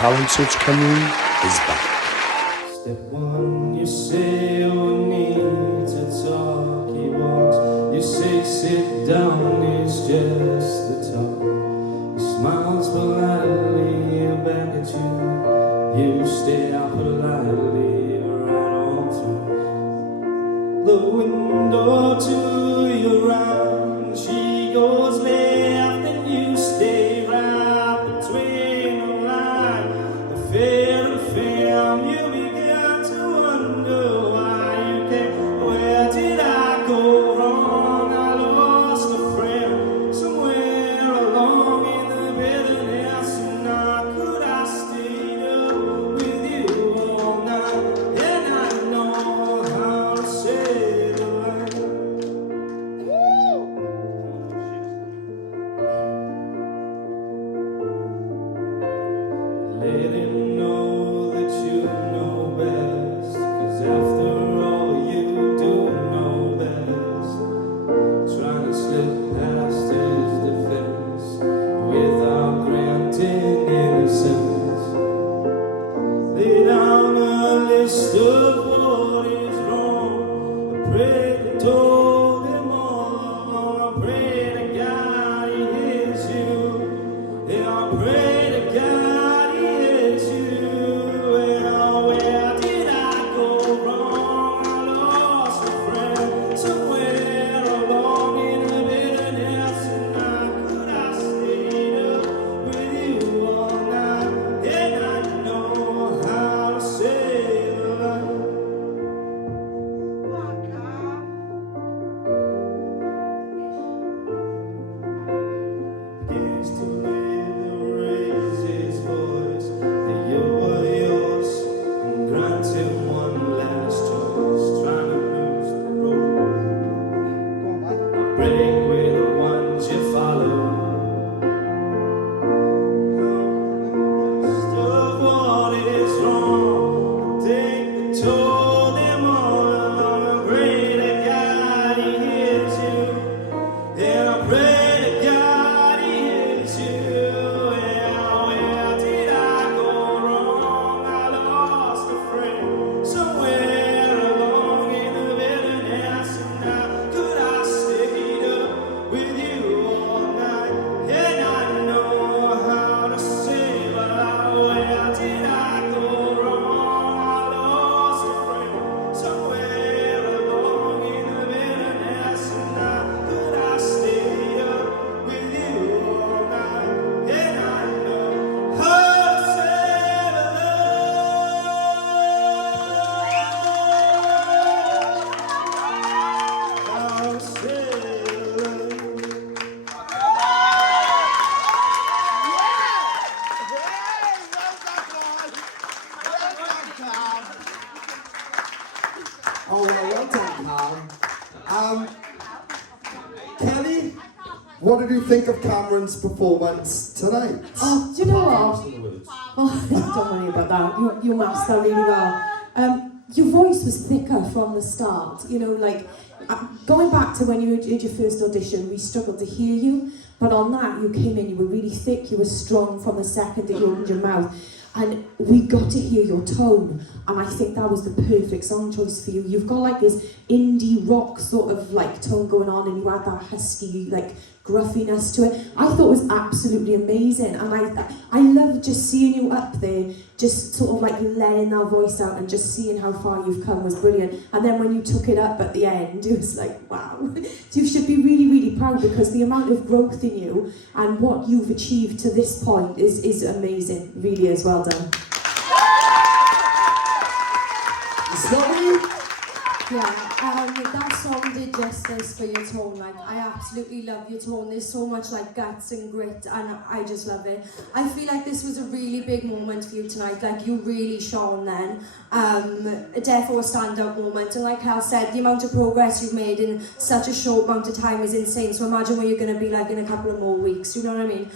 Talent Search Cameroon is back. Step one, you say you need to talk, he walks. You say sit down, it's just the talk. He smiles politely back at you. You stare politely right on through the window to your right. She goes left and you stay right between the line. The fair and fam, you begin to wonder why you came. Where did I go wrong? I lost a friend somewhere along in the bitterness, and now could I stay up with you all night? And I know how to say the line. Let him know that you know best, 'cause after all you do know best. Trying to slip past his defense without granting innocence. Lay down a list of what is wrong. I pray to told him all along. I pray to God he hears you. And I pray to God he hears you. Well, where did I go wrong? I lost a friend somewhere along in the bitterness, and I could I stayed up with you all night, and I know how to say the line. Begins to raise his voice, that you were yours, and grant him one last choice. Trying to lose the road, break with the ones you follow. Most of what is wrong, take the toll, them all along. I pray to God he hears you. And I pray to God he hears you. Well, where did I go wrong? I lost a friend somewhere along in the bitterness, and now could I stayed up with you all night, and I know how to say, but where did I go wrong? I lost a friend somewhere along in the bitterness, and now could I stay up with you all night, and I know how to say the how to say the Oh, well done, Carl. Kelly, what did you think of Cameron's performance tonight? Oh, do you know what? Oh, don't worry about that. You matched that really well. Your voice was thicker from the start. You know, like going back to when you did your first audition, we struggled to hear you. But on that, you came in, you were really thick, you were strong from the second that you opened your mouth. And we got to hear your tone, and I think that was the perfect song choice for you. You've got like this indie rock sort of like tone going on, and you had that husky like gruffiness to it. I thought it was absolutely amazing, and I love just seeing you up there, just sort of like letting that voice out and just seeing how far you've come was brilliant. And then when you took it up at the end, it was like, wow. You should be really, really proud, because the amount of growth in you and what you've achieved to this point is amazing. Really is. Well done. Zoe? Yeah, that song did justice for your tone. Like, I absolutely love your tone. There's so much like guts and grit, and I just love it. I feel like this was a really big moment for you tonight. Like, you really shone then. Therefore, a standout moment. And like Hal said, the amount of progress you've made in such a short amount of time is insane. So imagine where you're going to be like in a couple of more weeks. You know what I mean?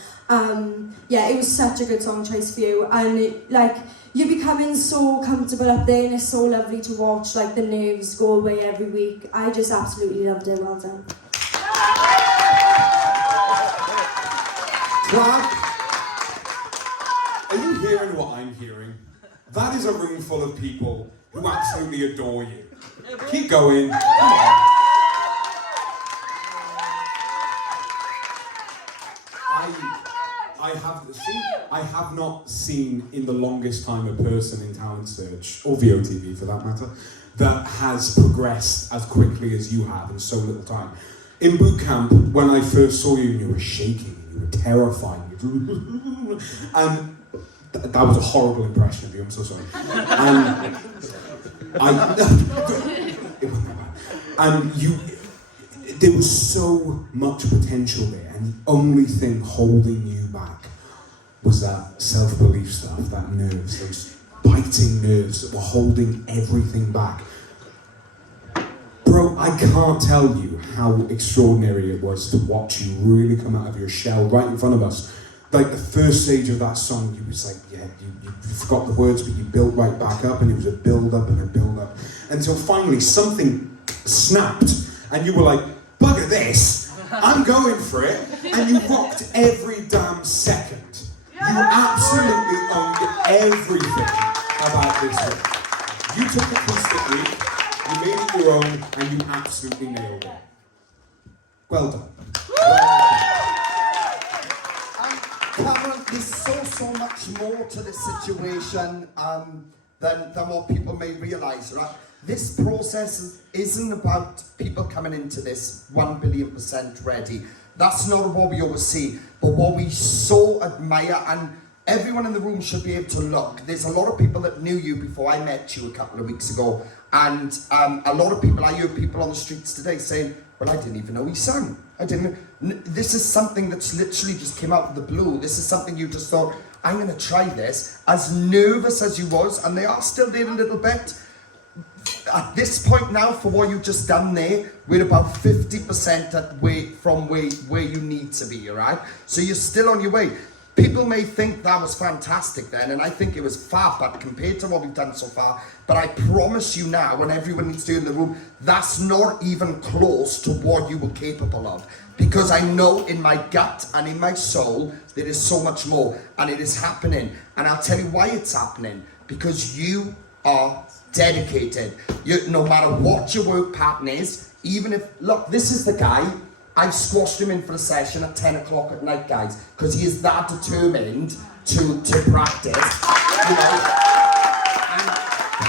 Yeah, it was such a good song choice for you, and like, you're becoming so comfortable up there, and it's so lovely to watch, like, the nerves go away every week. I just absolutely loved it. Well done. Clark, are you I'm hearing what I'm hearing, that is a room full of people who absolutely adore you. Keep going. Come on. I have not seen in the longest time a person in Talent Search, or VOTV for that matter, that has progressed as quickly as you have in so little time. In boot camp, when I first saw you, you were shaking, you were terrifying, and that was a horrible impression of you, I'm so sorry. And there was so much potential there, and the only thing holding you back was that self-belief stuff, that nerves, those biting nerves that were holding everything back. Bro, I can't tell you how extraordinary it was to watch you really come out of your shell right in front of us. Like the first stage of that song, you was like, yeah, you forgot the words, but you built right back up, and it was a build-up and a build-up, until finally something snapped, and you were like, bugger this, I'm going for it, and you rocked every damn second. You absolutely owned everything about this one. You took acoustic lead, you made it your own, and you absolutely nailed it. Well done. Cameron, there's so much more to this situation than what people may realise, right? This process isn't about people coming into this 1 billion% ready. That's not what we always see, but what we so admire, and everyone in the room should be able to look. There's a lot of people that knew you before I met you a couple of weeks ago, and a lot of people, I hear people on the streets today saying, well, I didn't even know he sang. This is something that's literally just came out of the blue. This is something you just thought, I'm going to try this. As nervous as you was, and they are still there a little bit, at this point now, for what you've just done there, we're about 50% from where you need to be, right? So you're still on your way. People may think that was fantastic then, and I think it was far, but compared to what we've done so far, but I promise you now, and everyone needs to be in the room, that's not even close to what you were capable of. Because I know in my gut and in my soul, there is so much more, and it is happening. And I'll tell you why it's happening. Because you are dedicated. No matter what your work pattern is, even if, look, this is the guy, I've squashed him in for a session at 10 o'clock at night, guys, because he is that determined to practice, you know. And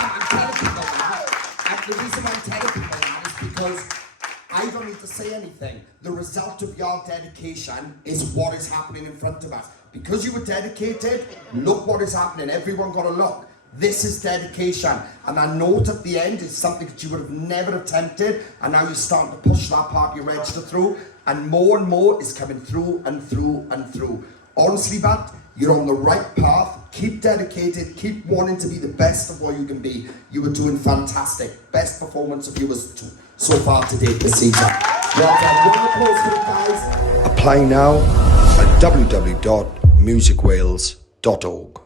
I'm telling people that, and the reason I'm telling people that is because I don't need to say anything. The result of your dedication is what is happening in front of us. Because you were dedicated, look what is happening. Everyone got a look. This is dedication, and that note at the end is something that you would have never attempted, and now you're starting to push that part of your register through, and more is coming through and through and through. Honestly, Bat, you're on the right path. Keep dedicated, keep wanting to be the best of what you can be. You were doing fantastic. Best performance of yours so far today this season. Well done. Round of applause for the guys. Apply now at www.musicwales.org.